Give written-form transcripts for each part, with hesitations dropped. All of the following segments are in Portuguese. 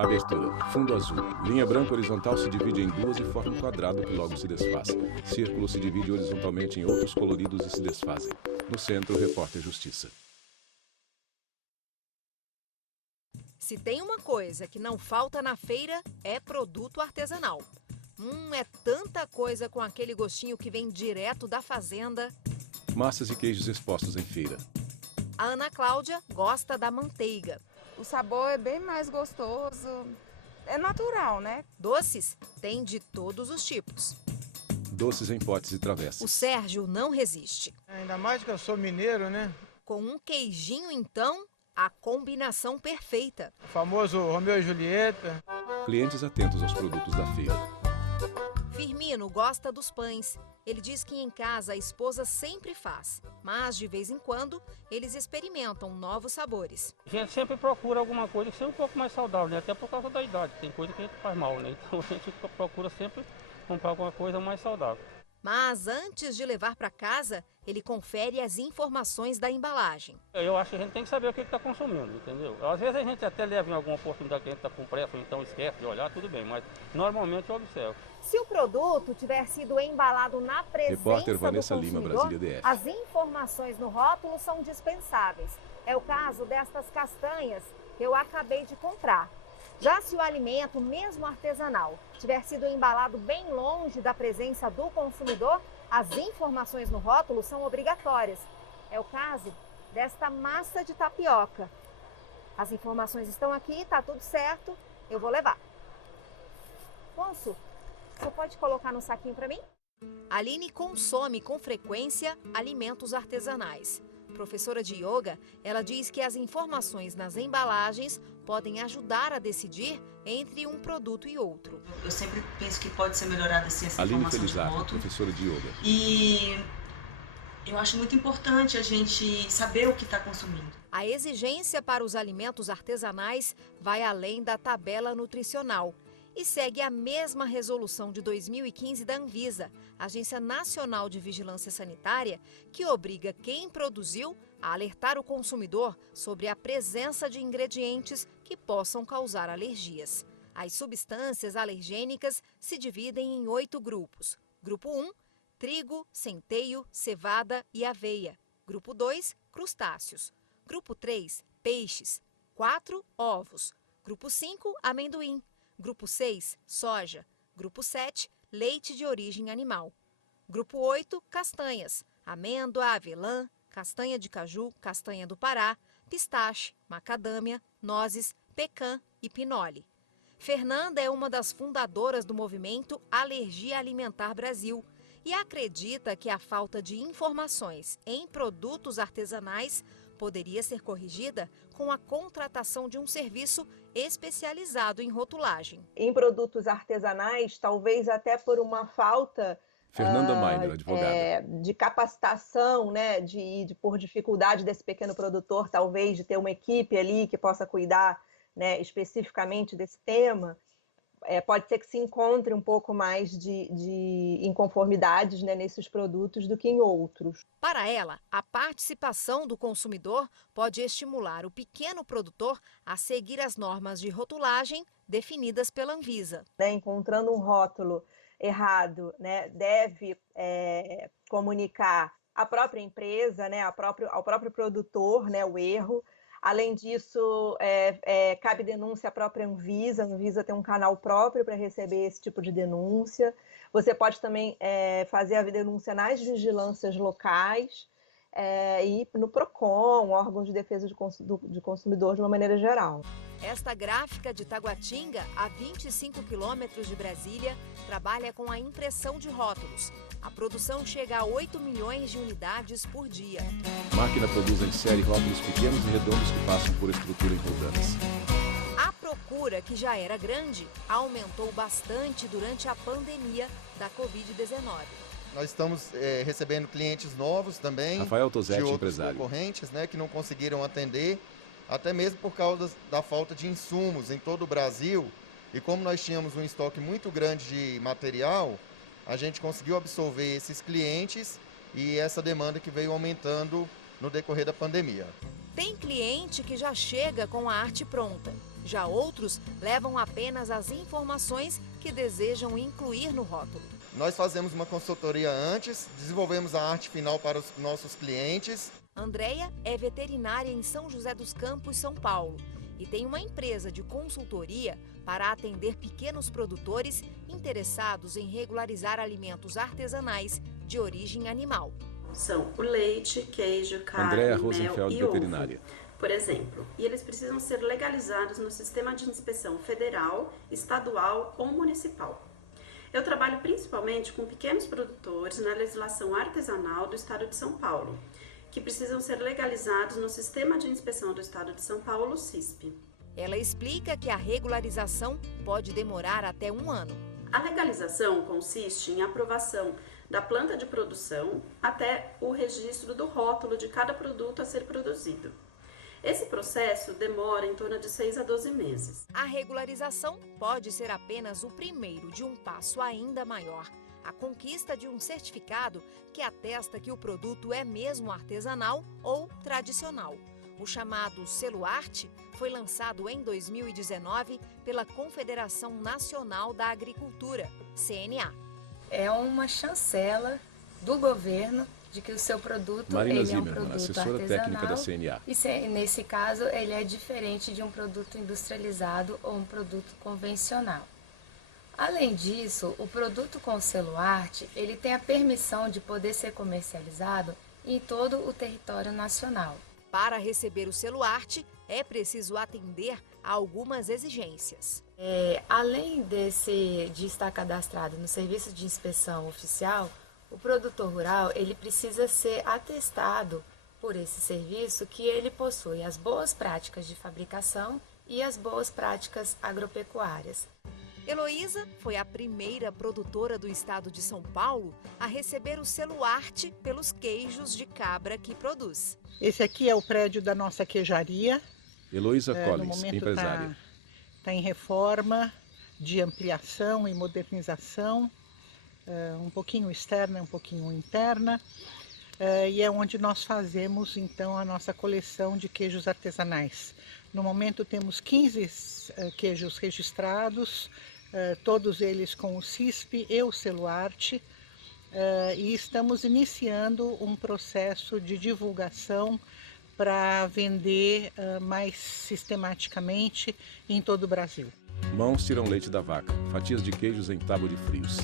Abertura. Fundo azul. Linha branca horizontal se divide em duas e forma um quadrado que logo se desfaz. Círculo se divide horizontalmente em outros coloridos e se desfazem. No centro, o repórter Justiça. Se tem uma coisa que não falta na feira, é produto artesanal. É tanta coisa com aquele gostinho que vem direto da fazenda. Massas e queijos expostos em feira. A Ana Cláudia gosta da manteiga. O sabor é bem mais gostoso, é natural, né? Doces tem de todos os tipos. Doces em potes e travessas. O Sérgio não resiste. Ainda mais que eu sou mineiro, né? Com um queijinho, então, a combinação perfeita. O famoso Romeu e Julieta. Clientes atentos aos produtos da feira. Firmino gosta dos pães. Ele diz que em casa a esposa sempre faz, mas de vez em quando eles experimentam novos sabores. A gente sempre procura alguma coisa que seja um pouco mais saudável, né? Até por causa da idade. Tem coisa que a gente faz mal, né? Então a gente procura sempre comprar alguma coisa mais saudável. Mas antes de levar para casa, ele confere as informações da embalagem. Eu acho que a gente tem que saber o que está consumindo, entendeu? Às vezes a gente até leva em alguma oportunidade que a gente está com pressa, ou então esquece de olhar, tudo bem, mas normalmente eu observo. Se o produto tiver sido embalado na presença Repórter Vanessa do Lima, consumidor, Brasília DF. as informações no rótulo são dispensáveis. É o caso destas castanhas que eu acabei de comprar. Já se o alimento, mesmo artesanal, tiver sido embalado bem longe da presença do consumidor, as informações no rótulo são obrigatórias. É o caso desta massa de tapioca. As informações estão aqui, tá tudo certo, eu vou levar. Moço, você pode colocar no saquinho para mim? Aline consome com frequência alimentos artesanais. Professora de yoga, ela diz que as informações nas embalagens podem ajudar a decidir entre um produto e outro. Eu sempre penso que pode ser melhorada assim, essa Aline informação de Felizardo, rótulo. professora de yoga. E eu acho muito importante a gente saber o que está consumindo. A exigência para os alimentos artesanais vai além da tabela nutricional e segue a mesma resolução de 2015 da Anvisa, Agência Nacional de Vigilância Sanitária, que obriga quem produziu a alertar o consumidor sobre a presença de ingredientes que possam causar alergias. As substâncias alergênicas se dividem em 8 grupos. Grupo 1, trigo, centeio, cevada e aveia. Grupo 2, crustáceos. Grupo 3, peixes. 4, ovos. Grupo 5, amendoim. Grupo 6, soja. Grupo 7, leite de origem animal. Grupo 8, castanhas. Amêndoa, avelã, castanha de caju, castanha do Pará, pistache, macadâmia, nozes, pecan e pinole. Fernanda é uma das fundadoras do movimento Alergia Alimentar Brasil e acredita que a falta de informações em produtos artesanais poderia ser corrigida com a contratação de um serviço especializado em rotulagem. Em produtos artesanais, talvez até por uma falta Fernanda Mainer, advogada. De capacitação, né, por dificuldade desse pequeno produtor, talvez de ter uma equipe ali que possa cuidar, né, especificamente desse tema, pode ser que se encontre um pouco mais de inconformidades, né, nesses produtos do que em outros. Para ela, a participação do consumidor pode estimular o pequeno produtor a seguir as normas de rotulagem definidas pela Anvisa. Encontrando um rótulo errado, né, deve comunicar à própria empresa, né, ao próprio produtor, né, o erro. Além disso, cabe denúncia à própria Anvisa. A Anvisa tem um canal próprio para receber esse tipo de denúncia. Você pode também fazer a denúncia nas vigilâncias locais e no PROCON, órgãos de defesa de consumidor de uma maneira geral. Esta gráfica de Taguatinga, a 25 quilômetros de Brasília, trabalha com a impressão de rótulos. A produção chega a 8 milhões de unidades por dia. Máquina produz em série rótulos pequenos e redondos que passam por estrutura em rodanas. A procura, que já era grande, aumentou bastante durante a pandemia da Covid-19. Nós estamos recebendo clientes novos também, Rafael Tosetti, de outros empresário. concorrentes, né, que não conseguiram atender, até mesmo por causa da falta de insumos em todo o Brasil. E como nós tínhamos um estoque muito grande de material, a gente conseguiu absorver esses clientes e essa demanda que veio aumentando no decorrer da pandemia. Tem cliente que já chega com a arte pronta. Já outros levam apenas as informações que desejam incluir no rótulo. Nós fazemos uma consultoria antes, desenvolvemos a arte final para os nossos clientes. Andréia é veterinária em São José dos Campos, São Paulo, e tem uma empresa de consultoria para atender pequenos produtores interessados em regularizar alimentos artesanais de origem animal. São o leite, queijo, carne, Andréia mel Rosenfeld, e veterinária. ovo, por exemplo. E eles precisam ser legalizados no sistema de inspeção federal, estadual ou municipal. Eu trabalho principalmente com pequenos produtores na legislação artesanal do Estado de São Paulo, que precisam ser legalizados no Sistema de Inspeção do Estado de São Paulo, SISP. Ela explica que a regularização pode demorar até 1 ano. A legalização consiste em aprovação da planta de produção até o registro do rótulo de cada produto a ser produzido. Esse processo demora em torno de 6 a 12 meses. A regularização pode ser apenas o primeiro de um passo ainda maior. A conquista de um certificado que atesta que o produto é mesmo artesanal ou tradicional. O chamado Selo Arte foi lançado em 2019 pela Confederação Nacional da Agricultura, CNA. É uma chancela do governo de que o seu produto Marina ele Zimmermann, é um produto assessora artesanal, técnica da CNA. E nesse caso ele é diferente de um produto industrializado ou um produto convencional. Além disso, o produto com selo arte, ele tem a permissão de poder ser comercializado em todo o território nacional. Para receber o selo arte, é preciso atender a algumas exigências. Além de estar cadastrado no Serviço de Inspeção Oficial, o produtor rural ele precisa ser atestado por esse serviço que ele possui as boas práticas de fabricação e as boas práticas agropecuárias. Heloísa foi a primeira produtora do estado de São Paulo a receber o selo arte pelos queijos de cabra que produz. Esse aqui é o prédio da nossa queijaria. Heloísa No Collins, momento empresária. Está em reforma de ampliação e modernização, um pouquinho externa, um pouquinho interna, e é onde nós fazemos então a nossa coleção de queijos artesanais. No momento temos 15 queijos registrados, todos eles com o CISP e o selo arte, e estamos iniciando um processo de divulgação para vender mais sistematicamente em todo o Brasil. Mãos tiram leite da vaca, fatias de queijos em tábua de frios.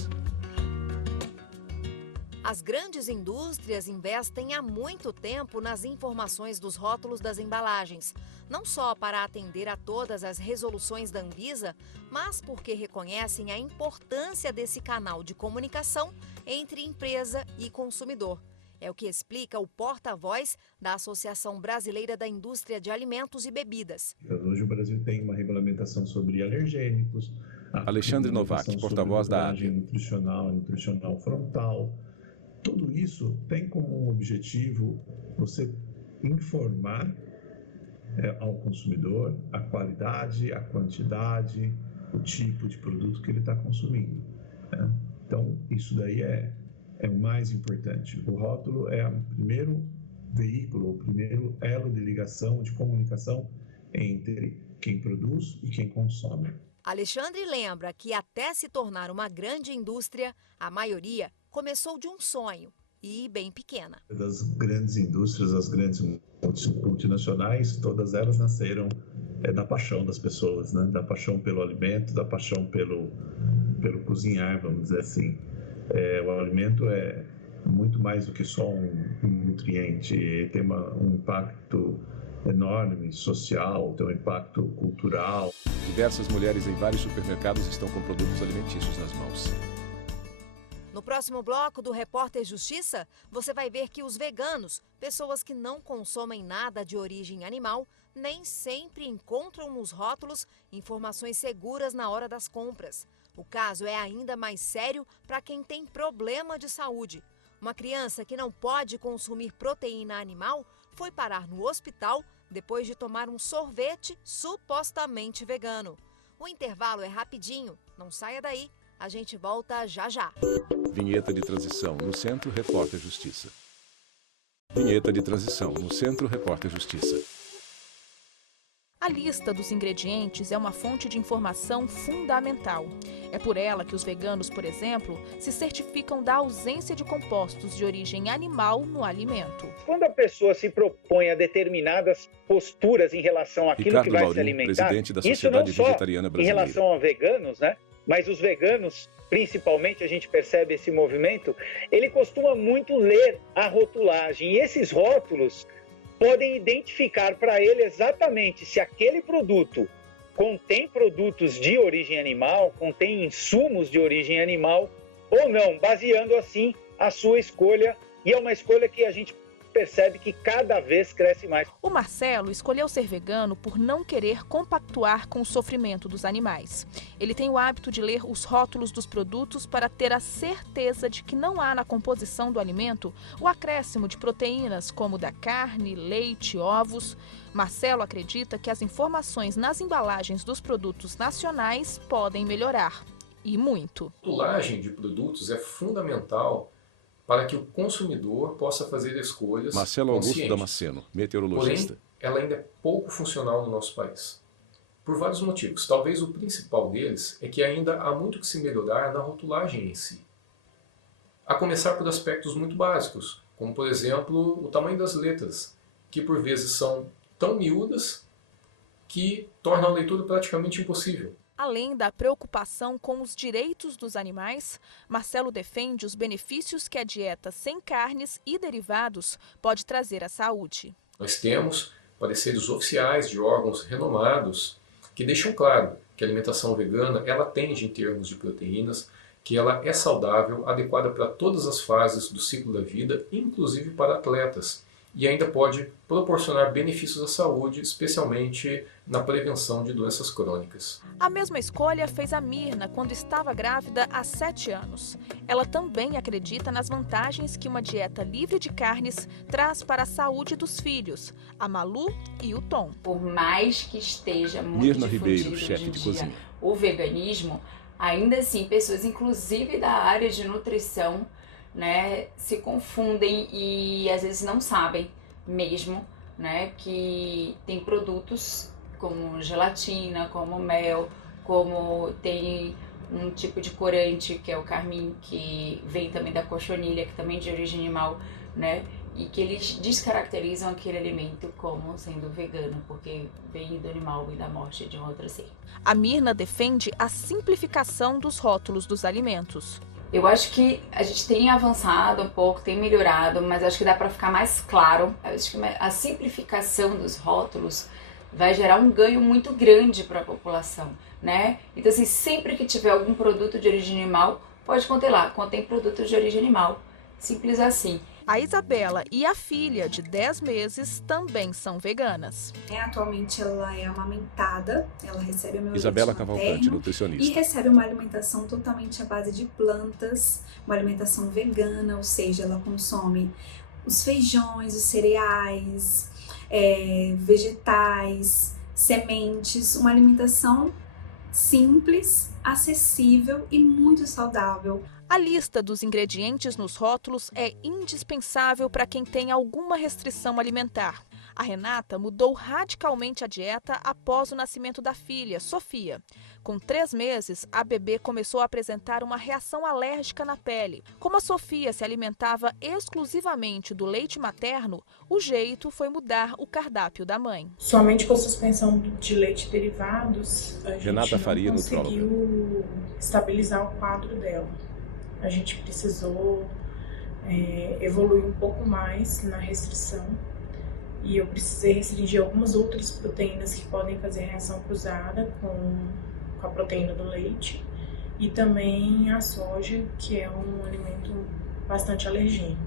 As grandes indústrias investem há muito tempo nas informações dos rótulos das embalagens, não só para atender a todas as resoluções da Anvisa, mas porque reconhecem a importância desse canal de comunicação entre empresa e consumidor. É o que explica o porta-voz da Associação Brasileira da Indústria de Alimentos e Bebidas. Hoje o Brasil tem uma regulamentação sobre alergênicos. Alexandre Novak, porta-voz da ABRE. Nutricional frontal. Tudo isso tem como objetivo você informar ao consumidor a qualidade, a quantidade, o tipo de produto que ele está consumindo. Então, isso daí é o mais importante. O rótulo é o primeiro veículo, o primeiro elo de ligação, de comunicação entre quem produz e quem consome. Alexandre lembra que até se tornar uma grande indústria, a maioria começou de um sonho e bem pequena. Das grandes indústrias, as grandes multinacionais, todas elas nasceram da paixão das pessoas, né? Da paixão pelo alimento, da paixão pelo cozinhar, vamos dizer assim. O alimento é muito mais do que só um nutriente, tem um impacto enorme social, tem um impacto cultural. Diversas mulheres em vários supermercados estão com produtos alimentícios nas mãos. No próximo bloco do Repórter Justiça, você vai ver que os veganos, pessoas que não consomem nada de origem animal, nem sempre encontram nos rótulos informações seguras na hora das compras. O caso é ainda mais sério para quem tem problema de saúde. Uma criança que não pode consumir proteína animal foi parar no hospital depois de tomar um sorvete supostamente vegano. O intervalo é rapidinho, não saia daí, a gente volta já já. Vinheta de transição no Centro Repórter Justiça. Vinheta de transição no Centro Repórter Justiça. A lista dos ingredientes é uma fonte de informação fundamental. É por ela que os veganos, por exemplo, se certificam da ausência de compostos de origem animal no alimento. Quando a pessoa se propõe a determinadas posturas em relação àquilo Ricardo que vai Laurin, se alimentar, presidente da isso não Sociedade só Vegetariana em Brasileira. relação a veganos, né? Mas os veganos, principalmente, a gente percebe esse movimento, ele costuma muito ler a rotulagem. E esses rótulos podem identificar para ele exatamente se aquele produto contém produtos de origem animal, contém insumos de origem animal ou não, baseando assim a sua escolha. E é uma escolha que a gente percebe que cada vez cresce mais. O Marcelo escolheu ser vegano por não querer compactuar com o sofrimento dos animais. Ele tem o hábito de ler os rótulos dos produtos para ter a certeza de que não há na composição do alimento o acréscimo de proteínas como da carne, leite, ovos. Marcelo acredita que as informações nas embalagens dos produtos nacionais podem melhorar, e muito. A rotulagem de produtos é fundamental para que o consumidor possa fazer escolhas Marcelo Augusto conscientes. Damasceno, meteorologista. Porém, ela ainda é pouco funcional no nosso país. Por vários motivos. Talvez o principal deles é que ainda há muito que se melhorar na rotulagem em si. A começar por aspectos muito básicos, como por exemplo o tamanho das letras, que por vezes são tão miúdas que tornam a leitura praticamente impossível. Além da preocupação com os direitos dos animais, Marcelo defende os benefícios que a dieta sem carnes e derivados pode trazer à saúde. Nós temos pareceres oficiais de órgãos renomados que deixam claro que a alimentação vegana ela atende em termos de proteínas, que ela é saudável, adequada para todas as fases do ciclo da vida, inclusive para atletas, e ainda pode proporcionar benefícios à saúde, especialmente na prevenção de doenças crônicas. A mesma escolha fez a Mirna quando estava grávida há 7 anos. Ela também acredita nas vantagens que uma dieta livre de carnes traz para a saúde dos filhos, a Malu e o Tom. Por mais que esteja muito Mirna difundido Ribeiro, chefe de cozinha. o veganismo, ainda assim pessoas inclusive da área de nutrição, né, se confundem e às vezes não sabem mesmo, né, que tem produtos como gelatina, como mel, como tem um tipo de corante que é o carmim, que vem também da cochonilha, que também é de origem animal, né, e que eles descaracterizam aquele alimento como sendo vegano, porque vem do animal e da morte de um outro ser. A Mirna defende a simplificação dos rótulos dos alimentos. Eu acho que a gente tem avançado um pouco, tem melhorado, mas acho que dá para ficar mais claro. Acho que a simplificação dos rótulos vai gerar um ganho muito grande para a população, né? Então, assim, sempre que tiver algum produto de origem animal, pode conter lá, contém produtos de origem animal. Simples assim. A Isabela e a filha, de 10 meses, também são veganas. Atualmente ela é amamentada, ela recebe o meu Isabela leite Cavalcante, materno nutricionista. e recebe uma alimentação totalmente à base de plantas, uma alimentação vegana, ou seja, ela consome os feijões, os cereais, vegetais, sementes, uma alimentação simples, acessível e muito saudável. A lista dos ingredientes nos rótulos é indispensável para quem tem alguma restrição alimentar. A Renata mudou radicalmente a dieta após o nascimento da filha, Sofia. Com 3 meses, a bebê começou a apresentar uma reação alérgica na pele. Como a Sofia se alimentava exclusivamente do leite materno, o jeito foi mudar o cardápio da mãe. Somente com a suspensão de leite derivados, a gente Renata Faria, não conseguiu estabilizar o quadro dela. A gente precisou evoluir um pouco mais na restrição e eu precisei restringir algumas outras proteínas que podem fazer reação cruzada com a proteína do leite e também a soja, que é um alimento bastante alergênico.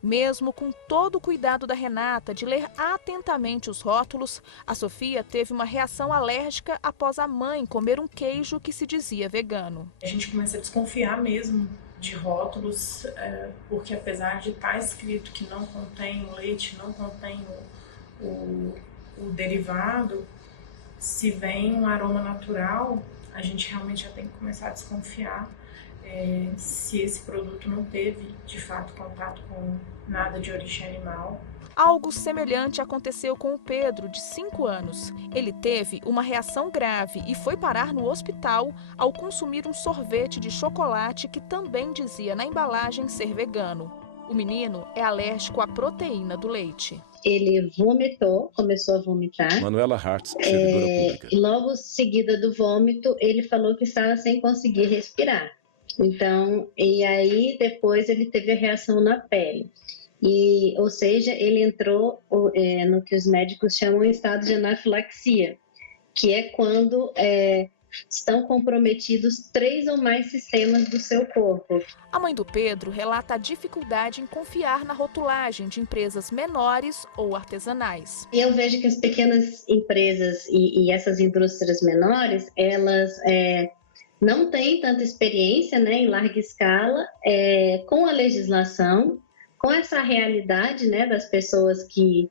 Mesmo com todo o cuidado da Renata de ler atentamente os rótulos, a Sofia teve uma reação alérgica após a mãe comer um queijo que se dizia vegano. A gente começa a desconfiar mesmo de rótulos, porque apesar de estar escrito que não contém o leite, não contém o derivado, se vem um aroma natural, a gente realmente já tem que começar a desconfiar se esse produto não teve, de fato, contato com nada de origem animal. Algo semelhante aconteceu com o Pedro, de 5 anos. Ele teve uma reação grave e foi parar no hospital ao consumir um sorvete de chocolate que também dizia na embalagem ser vegano. O menino é alérgico à proteína do leite. Ele vomitou, começou a vomitar. Manuela Hartz, servidora pública. Logo seguida do vômito, ele falou que estava sem conseguir respirar. Então, e aí depois ele teve a reação na pele. Ou seja, ele entrou no que os médicos chamam de estado de anafilaxia, que é quando estão comprometidos 3 ou mais sistemas do seu corpo. A mãe do Pedro relata a dificuldade em confiar na rotulagem de empresas menores ou artesanais. E eu vejo que as pequenas empresas e essas indústrias menores, elas não têm tanta experiência, né, em larga escala com a legislação, com essa realidade, né, das pessoas que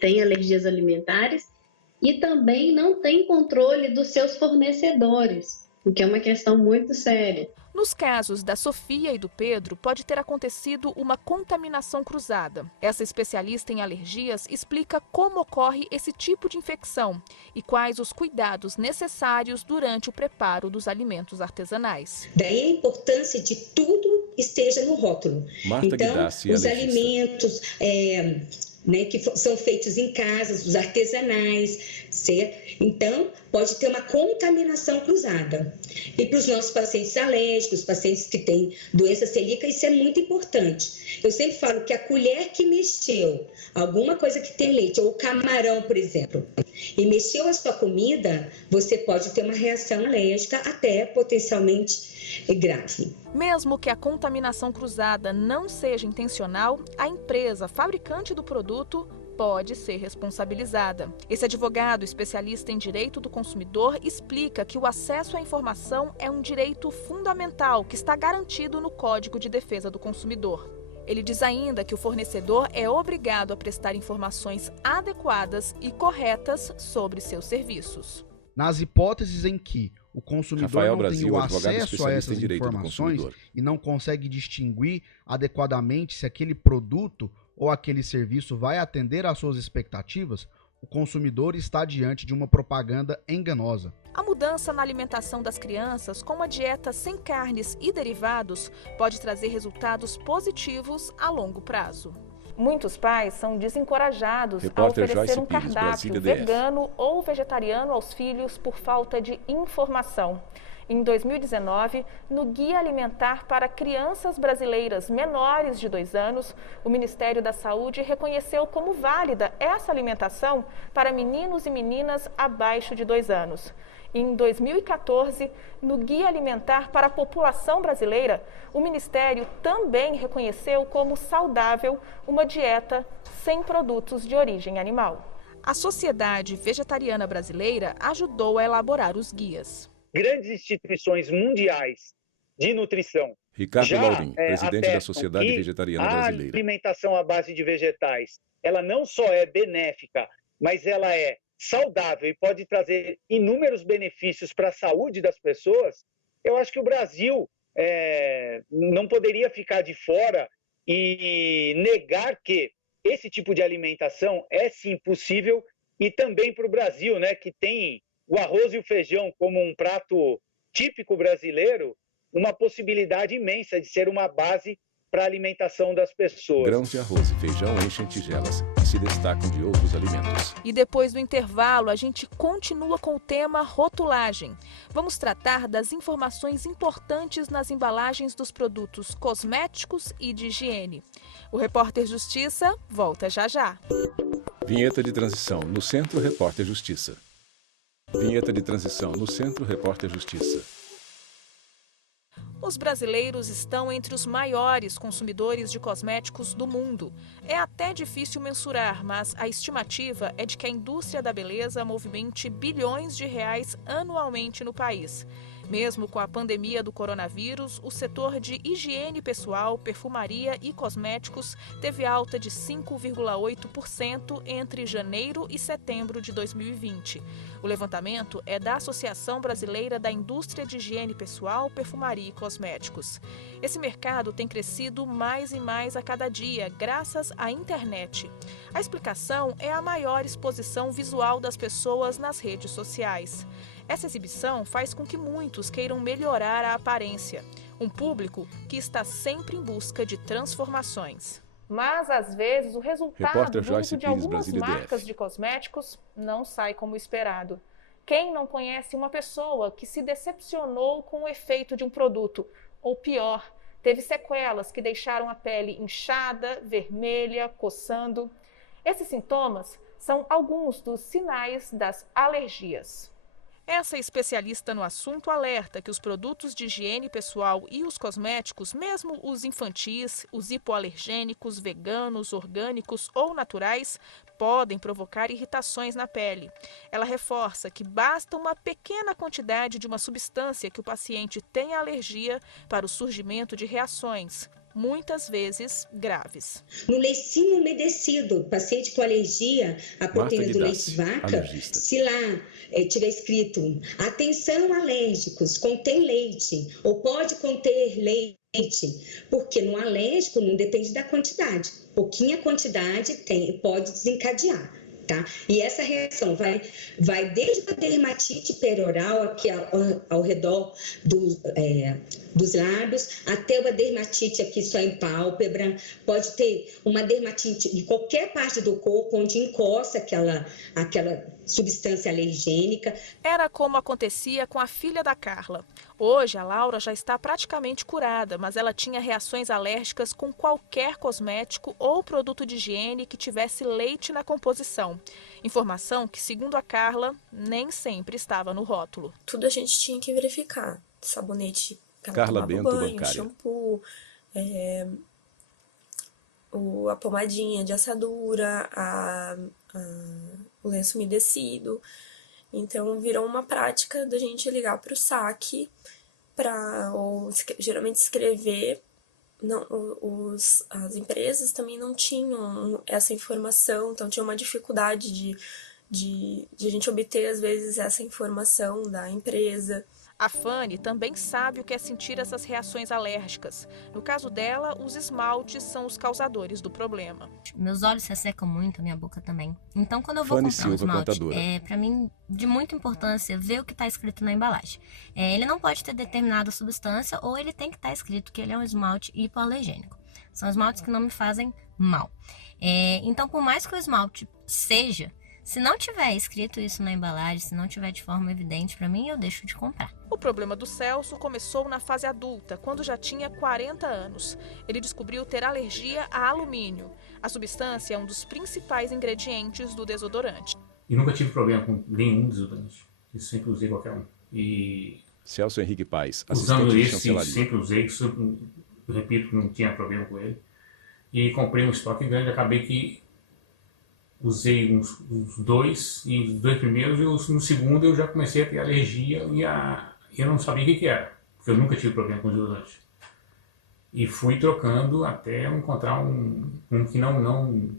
têm alergias alimentares, e também não tem controle dos seus fornecedores, o que é uma questão muito séria. Nos casos da Sofia e do Pedro, pode ter acontecido uma contaminação cruzada. Essa especialista em alergias explica como ocorre esse tipo de infecção e quais os cuidados necessários durante o preparo dos alimentos artesanais. Daí a importância de tudo esteja no rótulo. Marta então, Guidassi, os alimentos que são feitos em casa, os artesanais, certo? Então, pode ter uma contaminação cruzada. E para os nossos pacientes alérgicos, pacientes que têm doença celíaca, isso é muito importante. Eu sempre falo que a colher que mexeu, alguma coisa que tem leite, ou camarão, por exemplo, e mexeu a sua comida, você pode ter uma reação alérgica até potencialmente grave. Mesmo que a contaminação cruzada não seja intencional, a empresa fabricante do produto pode ser responsabilizada. Esse advogado especialista em direito do consumidor explica que o acesso à informação é um direito fundamental que está garantido no Código de Defesa do Consumidor. Ele diz ainda que o fornecedor é obrigado a prestar informações adequadas e corretas sobre seus serviços. Nas hipóteses em que o consumidor Rafael não Brasil, tem o advogado acesso a especialista essas em direito do informações consumidor. e não consegue distinguir adequadamente se aquele produto ou aquele serviço vai atender às suas expectativas, o consumidor está diante de uma propaganda enganosa. A mudança na alimentação das crianças com uma dieta sem carnes e derivados pode trazer resultados positivos a longo prazo. Muitos pais são desencorajados a oferecer um cardápio vegano ou vegetariano aos filhos por falta de informação. Em 2019, no Guia Alimentar para Crianças Brasileiras Menores de 2 anos, o Ministério da Saúde reconheceu como válida essa alimentação para meninos e meninas abaixo de 2 anos. Em 2014, no Guia Alimentar para a População Brasileira, o Ministério também reconheceu como saudável uma dieta sem produtos de origem animal. A Sociedade Vegetariana Brasileira ajudou a elaborar os guias. Grandes instituições mundiais de nutrição Ricardo já Laurin, presidente da Sociedade que Vegetariana Brasileira. A alimentação à base de vegetais, ela não só é benéfica, mas ela é saudável e pode trazer inúmeros benefícios para a saúde das pessoas. Eu acho que o Brasil não poderia ficar de fora e negar que esse tipo de alimentação é sim possível, e também para o Brasil, né, que tem o arroz e o feijão como um prato típico brasileiro, uma possibilidade imensa de ser uma base para a alimentação das pessoas. Grãos de arroz e feijão enchem tigelas e se destacam de outros alimentos. E depois do intervalo, a gente continua com o tema rotulagem. Vamos tratar das informações importantes nas embalagens dos produtos cosméticos e de higiene. O Repórter Justiça volta já já. Vinheta de transição no Centro Repórter Justiça. Vinheta de transição no Centro Repórter Justiça. Os brasileiros estão entre os maiores consumidores de cosméticos do mundo. É até difícil mensurar, mas a estimativa é de que a indústria da beleza movimente bilhões de reais anualmente no país. Mesmo com a pandemia do coronavírus, o setor de higiene pessoal, perfumaria e cosméticos teve alta de 5,8% entre janeiro e setembro de 2020. O levantamento é da Associação Brasileira da Indústria de Higiene Pessoal, Perfumaria e Cosméticos. Esse mercado tem crescido mais e mais a cada dia, graças à internet. A explicação é a maior exposição visual das pessoas nas redes sociais. Essa exibição faz com que muitos queiram melhorar a aparência. Um público que está sempre em busca de transformações. Mas, às vezes, o resultado do uso de algumas marcas DF. de cosméticos não sai como esperado. Quem não conhece uma pessoa que se decepcionou com o efeito de um produto? Ou pior, teve sequelas que deixaram a pele inchada, vermelha, coçando. Esses sintomas são alguns dos sinais das alergias. Essa especialista no assunto alerta que os produtos de higiene pessoal e os cosméticos, mesmo os infantis, os hipoalergênicos, veganos, orgânicos ou naturais, podem provocar irritações na pele. Ela reforça que basta uma pequena quantidade de uma substância que o paciente tenha alergia para o surgimento de reações, muitas vezes graves. No leicinho umedecido, paciente com alergia à proteína do leite de vaca, alergista. se lá tiver escrito atenção alérgicos, contém leite ou pode conter leite, porque no alérgico não depende da quantidade. Pouquinha quantidade pode desencadear. Tá? E essa reação vai desde a dermatite perioral, aqui ao redor dos lábios, até uma dermatite aqui só em pálpebra. Pode ter uma dermatite em qualquer parte do corpo onde encosta aquela substância alergênica. Era como acontecia com a filha da Carla. Hoje, a Laura já está praticamente curada, mas ela tinha reações alérgicas com qualquer cosmético ou produto de higiene que tivesse leite na composição. Informação que, segundo a Carla, nem sempre estava no rótulo. Tudo a gente tinha que verificar. Sabonete, Carla Bento, banho, bancária. shampoo, a pomadinha de assadura, o lenço umedecido. Então, virou uma prática da gente ligar para o saque, ou geralmente escrever. Não, as empresas também não tinham essa informação, então tinha uma dificuldade de a gente obter, às vezes, essa informação da empresa. A Fanny também sabe o que é sentir essas reações alérgicas. No caso dela, os esmaltes são os causadores do problema. Meus olhos ressecam muito, a minha boca também. Então, quando eu vou Fanny comprar um Silva, esmalte, contadora. para mim, de muita importância ver o que está escrito na embalagem. Ele não pode ter determinada substância ou ele tem que estar escrito que ele é um esmalte hipoalergênico. São esmaltes que não me fazem mal. Então, por mais que o esmalte seja, se não tiver escrito isso na embalagem, se não tiver de forma evidente para mim, eu deixo de comprar. O problema do Celso começou na fase adulta, quando já tinha 40 anos. Ele descobriu ter alergia a alumínio. A substância é um dos principais ingredientes do desodorante. E nunca tive problema com nenhum desodorante. Eu sempre usei qualquer um. E Celso Henrique Paes, usando assistente de esse, chancelaria. sempre usei, eu repito, não tinha problema com ele. E comprei um estoque grande, acabei que usei uns dois, e os dois primeiros, e no segundo eu já comecei a ter alergia e eu não sabia o que era, porque eu nunca tive problema com desodorante. E fui trocando até eu encontrar um que não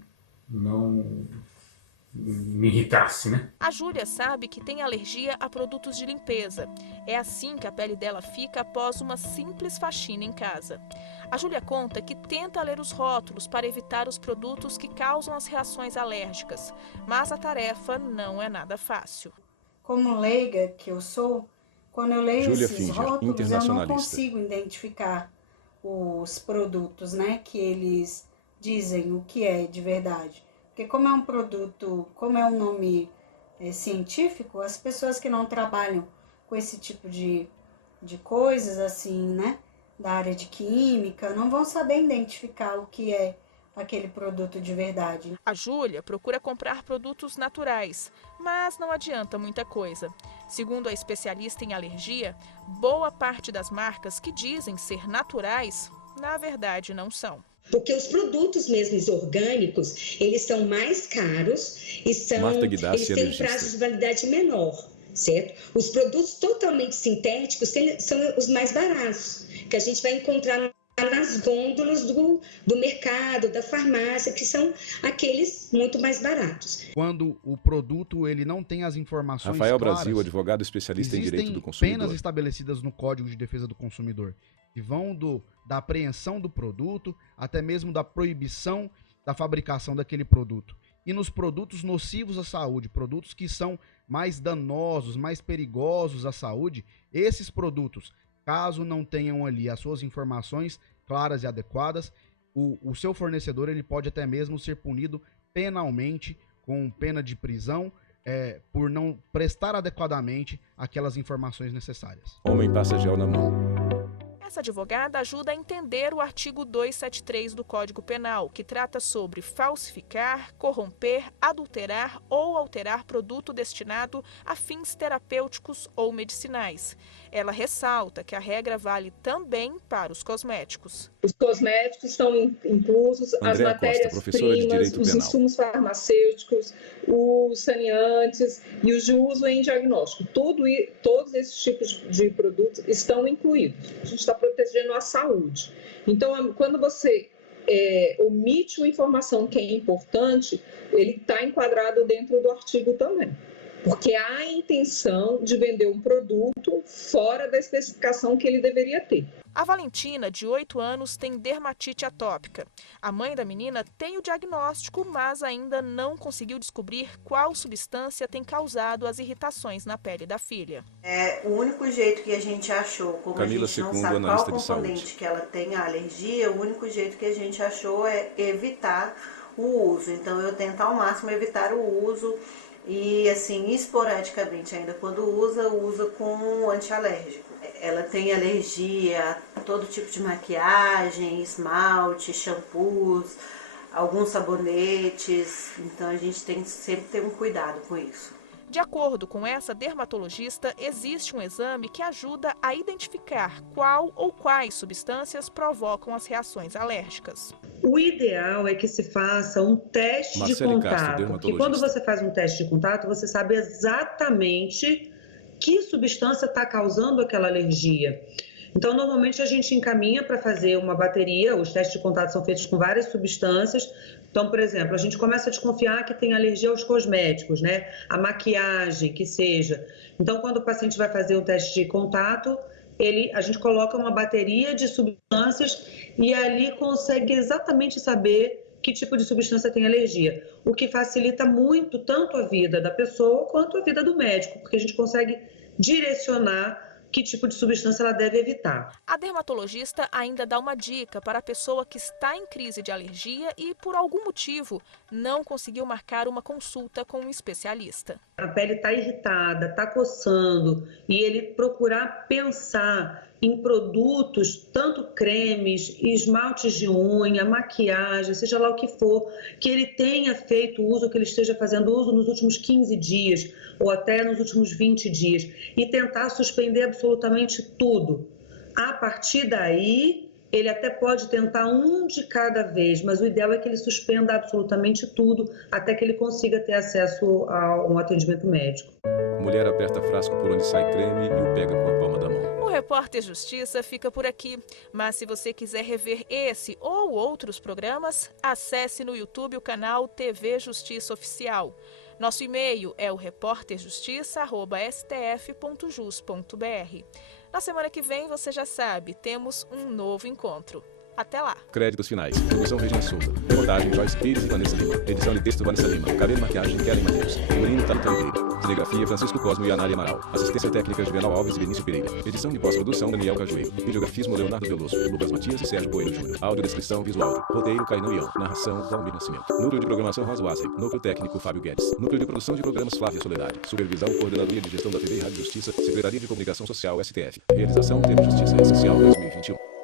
me irritasse, né? A Júlia sabe que tem alergia a produtos de limpeza. É assim que a pele dela fica após uma simples faxina em casa. A Júlia conta que tenta ler os rótulos para evitar os produtos que causam as reações alérgicas, mas a tarefa não é nada fácil. Como leiga que eu sou, quando eu leio Júlia esses Finger, rótulos, eu não internacionalista. consigo identificar os produtos, né, que eles dizem o que é de verdade. Porque como é um produto, como é um nome científico, as pessoas que não trabalham com esse tipo de coisas, assim, né, da área de química, não vão saber identificar o que é aquele produto de verdade. A Júlia procura comprar produtos naturais, mas não adianta muita coisa. Segundo a especialista em alergia, boa parte das marcas que dizem ser naturais, na verdade não são. Porque os produtos mesmos orgânicos, eles são mais caros e eles têm um prazo de validade menor, certo? Os produtos totalmente sintéticos são os mais baratos, que a gente vai encontrar nas gôndolas do mercado, da farmácia, que são aqueles muito mais baratos. Quando o produto ele não tem as informações Rafael claras, Brasil, advogado especialista em direito do consumidor. Existem penas estabelecidas no Código de Defesa do Consumidor, que vão da apreensão do produto até mesmo da proibição da fabricação daquele produto. E nos produtos nocivos à saúde, produtos que são mais danosos, mais perigosos à saúde, esses produtos, caso não tenham ali as suas informações claras e adequadas, o seu fornecedor ele pode até mesmo ser punido penalmente, com pena de prisão, por não prestar adequadamente aquelas informações necessárias. Homem passa gel na mão. Essa advogada ajuda a entender o artigo 273 do Código Penal, que trata sobre falsificar, corromper, adulterar ou alterar produto destinado a fins terapêuticos ou medicinais. Ela ressalta que a regra vale também para os cosméticos. Os cosméticos estão inclusos as matérias-primas, os insumos farmacêuticos, os saneantes e os de uso em diagnóstico. Todos esses tipos de produtos estão incluídos. A gente está protegendo a saúde. Então, quando você omite uma informação que é importante, ele está enquadrado dentro do artigo também. Porque há a intenção de vender um produto fora da especificação que ele deveria ter. A Valentina, de 8 anos, tem dermatite atópica. A mãe da menina tem o diagnóstico, mas ainda não conseguiu descobrir qual substância tem causado as irritações na pele da filha. O único jeito que a gente achou, como Camila a gente não Secunda, sabe qual analista de componente saúde. que ela tem a alergia, o único jeito que a gente achou é evitar o uso. Então eu tento ao máximo evitar o uso e assim, esporadicamente ainda quando usa com antialérgico. Ela tem alergia a todo tipo de maquiagem, esmalte, shampoos, alguns sabonetes, então a gente tem que sempre ter um cuidado com isso. De acordo com essa dermatologista, existe um exame que ajuda a identificar qual ou quais substâncias provocam as reações alérgicas. O ideal é que se faça um teste de contato, porque quando você faz um teste de contato, você sabe exatamente que substância está causando aquela alergia. Então, normalmente a gente encaminha para fazer uma bateria, os testes de contato são feitos com várias substâncias. Então, por exemplo, a gente começa a desconfiar que tem alergia aos cosméticos, né? A maquiagem, que seja. Então, quando o paciente vai fazer o teste de contato, a gente coloca uma bateria de substâncias e ali consegue exatamente saber que tipo de substância tem alergia, o que facilita muito tanto a vida da pessoa quanto a vida do médico, porque a gente consegue direcionar que tipo de substância ela deve evitar. A dermatologista ainda dá uma dica para a pessoa que está em crise de alergia e, por algum motivo, não conseguiu marcar uma consulta com um especialista. A pele está irritada, está coçando, e ele procurar pensar em produtos, tanto cremes, esmaltes de unha, maquiagem, seja lá o que for, que ele tenha feito uso, que ele esteja fazendo uso nos últimos 15 dias ou até nos últimos 20 dias e tentar suspender absolutamente tudo. A partir daí, ele até pode tentar um de cada vez, mas o ideal é que ele suspenda absolutamente tudo até que ele consiga ter acesso a um atendimento médico. Mulher aperta frasco por onde sai creme e o pega com a palma da mão. O Repórter Justiça fica por aqui, mas se você quiser rever esse ou outros programas, acesse no YouTube o canal TV Justiça Oficial. Nosso e-mail é o reporterjustiça@stf.jus.br. Na semana que vem, você já sabe, temos um novo encontro. Até lá. Créditos finais. Produção Regina Souza. Reportagem Joyce Pires e Vanessa Lima. Edição de texto Vanessa Lima. Cabelo e maquiagem Kellen Matheus. Figurino Thalita Oliveira. Cinegrafia Francisco Cosmo e Anália Amaral. Assistência técnica Juvenal Alves e Benício Pereira. Edição de pós-produção Daniel Cajueiro. Videografismo Leonardo Veloso. Lucas Matias e Sérgio Poeiro Júnior. Audiodescrição visual. Roteiro Caino Leão. Narração Valmir Nascimento. Núcleo de programação Rosa Wazen. Núcleo técnico Fábio Guedes. Núcleo de produção de programas Flávia Soledade. Supervisão Coordenadoria de Gestão da TV e Rádio Justiça. Secretaria de Comunicação Social STF. Realização TV Justiça Essencial 2021.